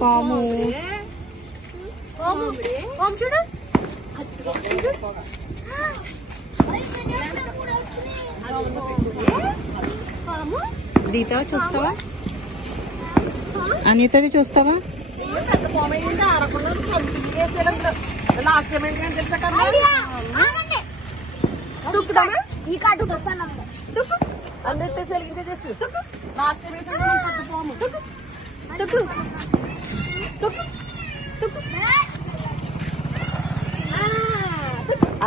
పాము చూడు దీతావా చూస్తావా అనితది చూస్తావా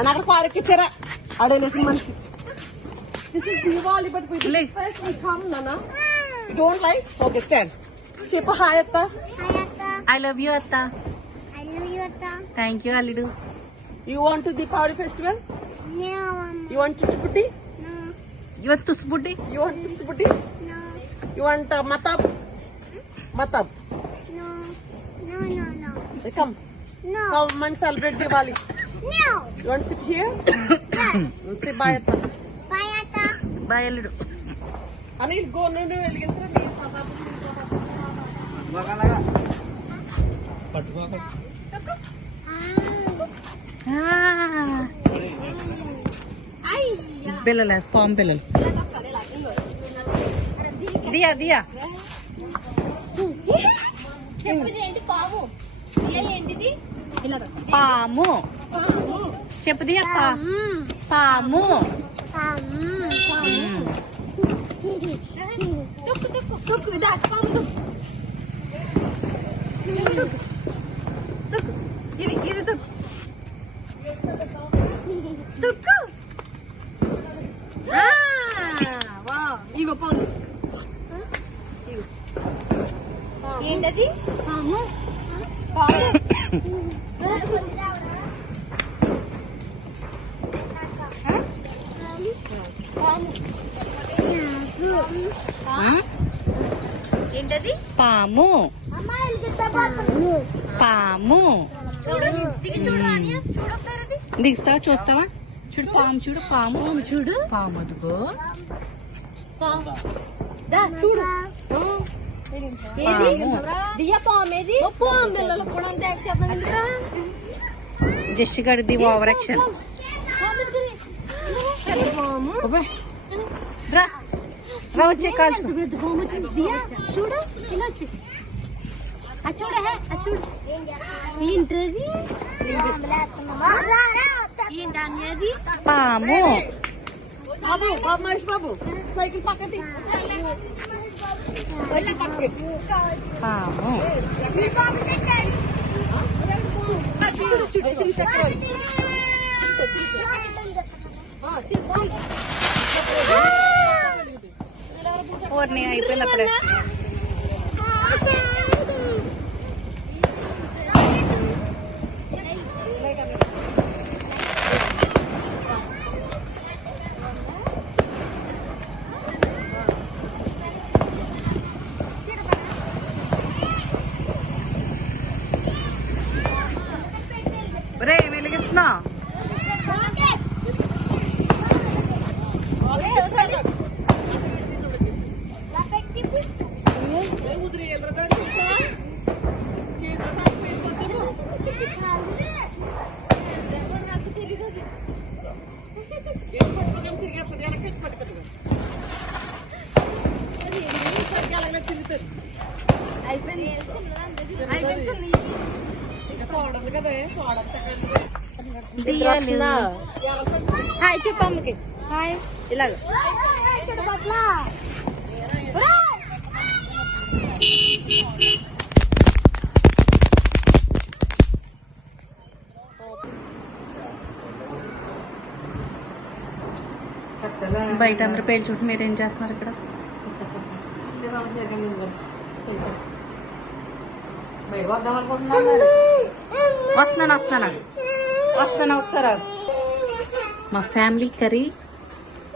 అక్కడ పాడకిచ్చారా అడేసి మనిషి Diwali but don't like okay stand చెప్పు హాయ్ అత్త ఐ లవ్ యూ అత్త థ్యాంక్ యూ అల్లుడు you want to Deepavali festival you want చుచ్చుపుట్టి ಇವತ್ತು ತುಸ್ಬುಡ್ಡಿ యూ వాంట్ చుచ్చుపుట్టి యూ వాంట్ మతాబ్ మతాబ్ come come and celebrate Diwali. You want to sit here? Say bye atta. Bye అల్లుడు Anil go no వెలిగించరా నీ మతాబ్ పిల్లల పాము పిల్లలు దియా దియా పాము చెప్పు దియా పాము ఏంటది పాము ఏంటది పాము పాము దిగుస్తావా చూస్తావా చూడు పాము చూడు పాము చూడు పాము అదుగో చూడు పిల్లలు కూడా జస్ట్ గడిది ఓవర్ యాక్షన్ రా రా వచ్చే కాల్చు చూడు ఇలా వచ్చి చూడ చూడు ఏంటది ఏంటనేది పాము బాబు బాబు మహేష్ బాబు సైకిల్ పక్కది సైకిల్ పక్కది పాము చూడు చూడు తిరిగి చక్రాలు ఓర్ని అయిపోయింది అప్పుడే రే వెలిగిస్తున్నా హాయ్ చెప్పమ్మకి హాయ్ ఇలాగ బయట అందరూ పేల్చుంటే మీరేం చేస్తున్నారు ఇక్కడ వస్తున్నాను వస్తాను ఒకసారి మా ఫ్యామిలీ కర్రీ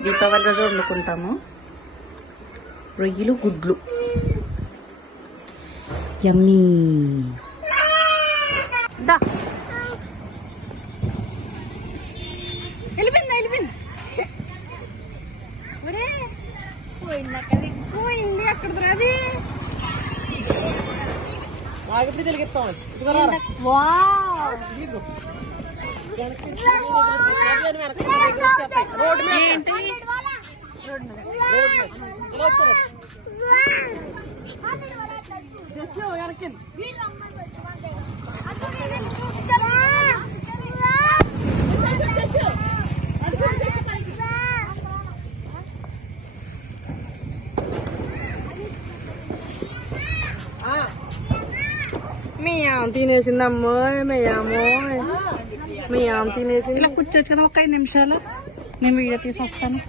దీపావళి రోజు వండుకుంటాము రొయ్యలు గుడ్లు యమ్మీ దా వెళ్ళిపోయింది పోయింది అక్కడ పోయింది అక్కడ రాది ఆగప్పుడు తిరిగిస్తాం ఇదిగో రారా. వావ్ ఇదిగో. వెనక్కి వచ్చేస్తాయి. రోడ్డు మీద ఏంటి ఇలా వచ్చారు. తెచ్చు, వెనక్కి. మీ ఆమె తినేసిందమ్మో మీ ఆమె తినేసింది. ఇలా కూర్చోచ్చు కదా ఒక 5 నిమిషాలు నేను వీడియో తీసి వస్తాను.